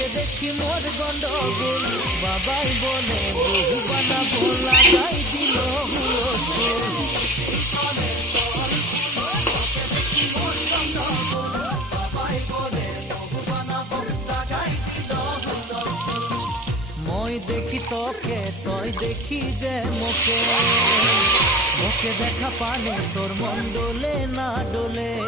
তোকে দেখি মোর গন্ডগোল, বাবাই বলে বহু বানাবো, লাগাই দিল হুলস্থুল। মই দেখি তোকে, তই দেখি যে মোকে, মোকে দেখা পানে তোর মন ডোলে না ডোলে।